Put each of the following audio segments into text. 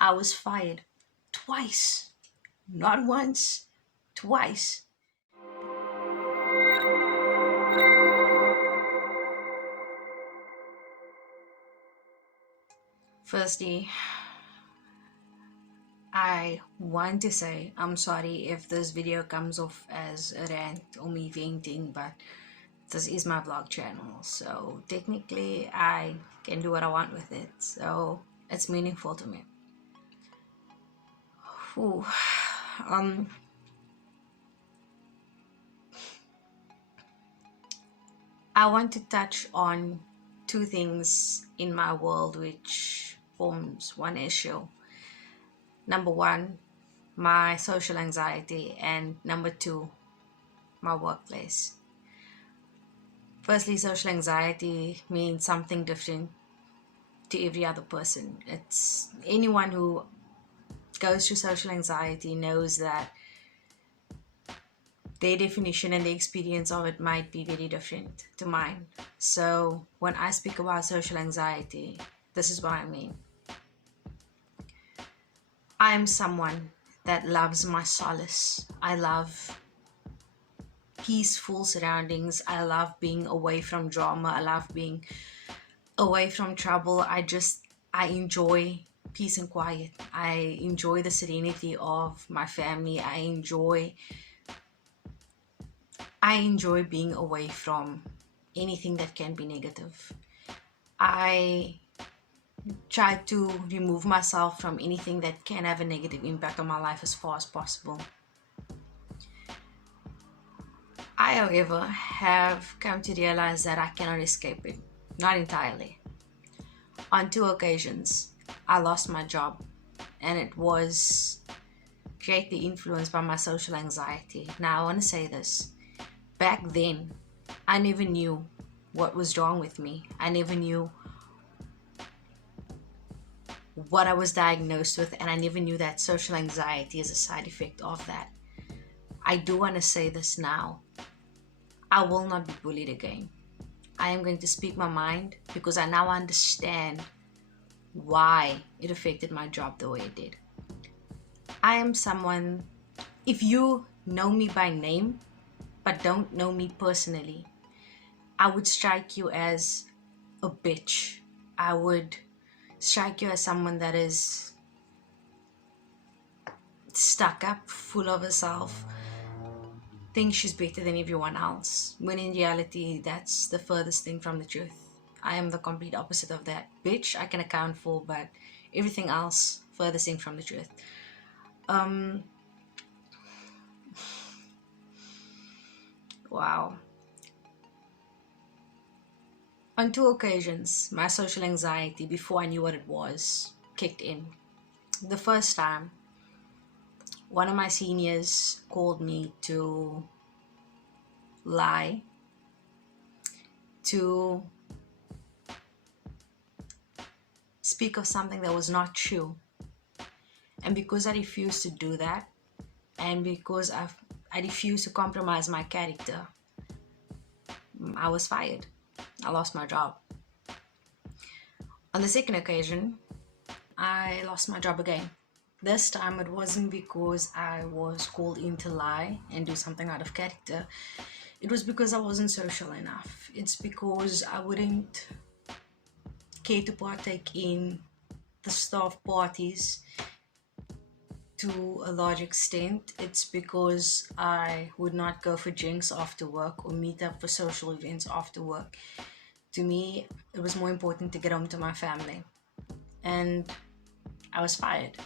I was fired twice, not once, twice. Firstly, I want to say I'm sorry if this video comes off as a rant or me venting, but this is my vlog channel, so technically I can do what I want with it, so it's meaningful to me. Ooh. Um, I want to touch on two things in my world which forms one issue. Number one, my social anxiety, and number two, my workplace. Firstly, social anxiety means something different to every other person. It's anyone who goes through social anxiety knows that their definition and the experience of it might be very different to mine. So when I speak about social anxiety, this is what I mean. I am someone that loves my solace. I love peaceful surroundings. I love being away from drama. I love being away from trouble. I enjoy peace and quiet. I enjoy the serenity of my family. I enjoy being away from anything that can be negative. I try to remove myself from anything that can have a negative impact on my life as far as possible. I, however, have come to realize that I cannot escape it. Not entirely. On two occasions, I lost my job, and it was greatly influenced by my social anxiety. Now, I want to say this. Back then, I never knew what was wrong with me. I never knew what I was diagnosed with, and I never knew that social anxiety is a side effect of that. I do want to say this now. I will not be bullied again. I am going to speak my mind because I now understand why it affected my job the way it did. I am someone, if you know me by name but don't know me personally, I would strike you as a bitch. I would strike you as someone that is stuck up, full of herself, thinks she's better than everyone else, when in reality that's the furthest thing from the truth. I am the complete opposite of that. Bitch I can account for, but everything else furthest thing from the truth. Wow. On two occasions, my social anxiety, before I knew what it was, kicked in. The first time, one of my seniors called me to lie, to speak of something that was not true. And because I refused to do that, and because I refused to compromise my character, I was fired. I lost my job. On the second occasion, I lost my job again. This time it wasn't because I was called in to lie and do something out of character. It was because I wasn't social enough. It's because I wouldn't care to partake in the staff parties to a large extent. It's because I would not go for drinks after work or meet up for social events after work. To me, it was more important to get home to my family. And I was fired.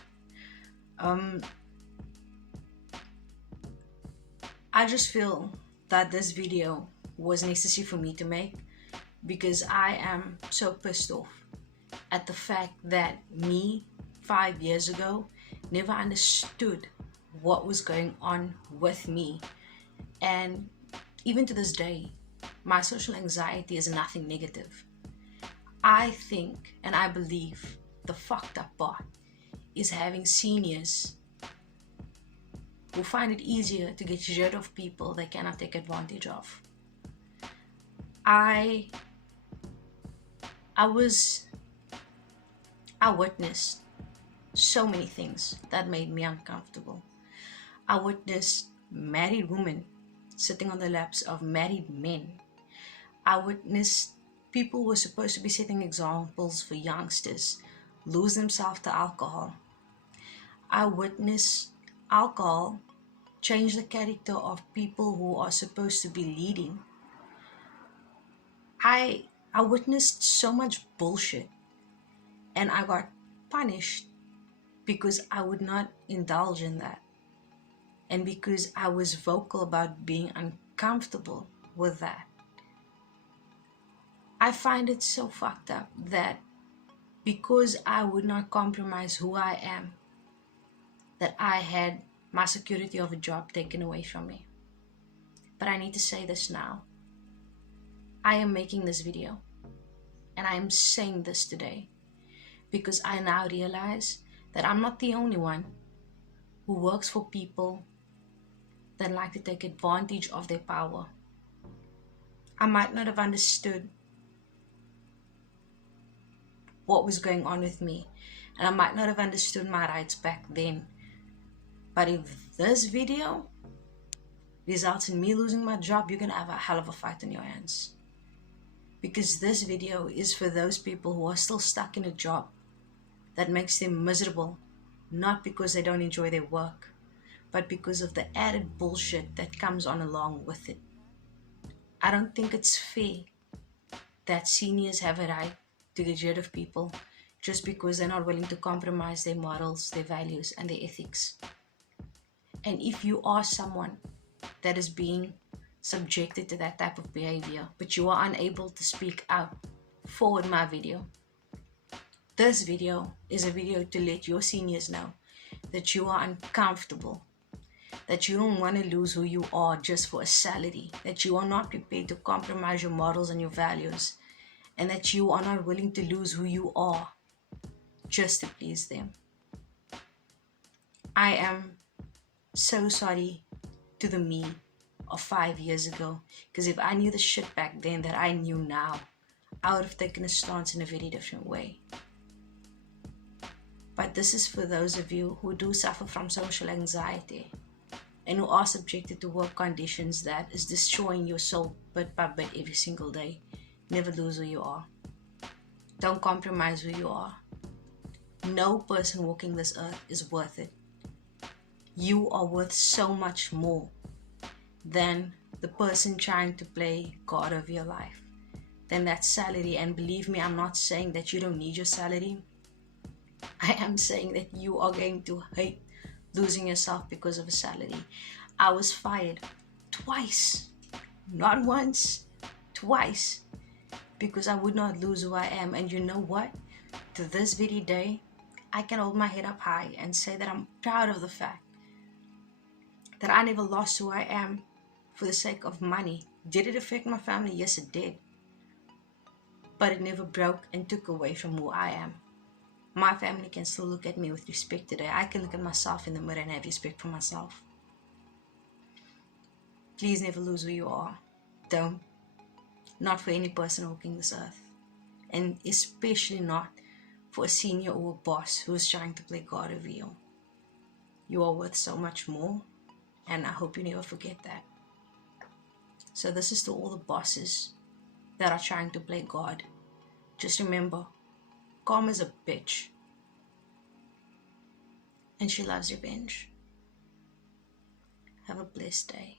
I just feel that this video was necessary for me to make because I am so pissed off at the fact that me 5 years ago never understood what was going on with me. And even to this day, my social anxiety is nothing negative. I think and I believe the fucked up part is having seniors who find it easier to get rid of people they cannot take advantage of. I witnessed so many things that made me uncomfortable. I witnessed married women sitting on the laps of married men. I witnessed people who were supposed to be setting examples for youngsters lose themselves to alcohol. I witnessed alcohol change the character of people who are supposed to be leading. I witnessed so much bullshit, and I got punished because I would not indulge in that, and because I was vocal about being uncomfortable with that. I find it so fucked up that because I would not compromise who I am, that I had my security of a job taken away from me. But I need to say this now. I am making this video, and I am saying this today because I now realize that I'm not the only one who works for people that like to take advantage of their power. I might not have understood what was going on with me, and I might not have understood my rights back then. But if this video results in me losing my job, you're gonna have a hell of a fight on your hands. Because this video is for those people who are still stuck in a job that makes them miserable, not because they don't enjoy their work, but because of the added bullshit that comes on along with it. I don't think it's fair that seniors have a right to get rid of people just because they're not willing to compromise their morals, their values, and their ethics. And if you are someone that is being subjected to that type of behavior, but you are unable to speak out, forward my video. This video is a video to let your seniors know that you are uncomfortable, that you don't want to lose who you are just for a salary, that you are not prepared to compromise your morals and your values, and that you are not willing to lose who you are just to please them. I am so sorry to the me of 5 years ago, because if I knew the shit back then that I knew now, I would have taken a stance in a very different way. But this is for those of you who do suffer from social anxiety and who are subjected to work conditions that is destroying your soul bit by bit every single day. Never lose who you are. Don't compromise who you are. No person walking this earth is worth it. You are worth so much more than the person trying to play God of your life, than that salary. And believe me, I'm not saying that you don't need your salary. I am saying that you are going to hate losing yourself because of a salary. I was fired twice, not once, twice, because I would not lose who I am. And you know what? To this very day, I can hold my head up high and say that I'm proud of the fact that I never lost who I am for the sake of money. Did it affect my family? Yes, it did. But it never broke and took away from who I am. My family can still look at me with respect today. I can look at myself in the mirror and have respect for myself. Please never lose who you are. Don't. Not for any person walking this earth. And especially not for a senior or a boss who is trying to play God over you. You are worth so much more, and I hope you never forget that. So this is to all the bosses that are trying to play God. Just remember, karma's a bitch, and she loves revenge. Have a blessed day.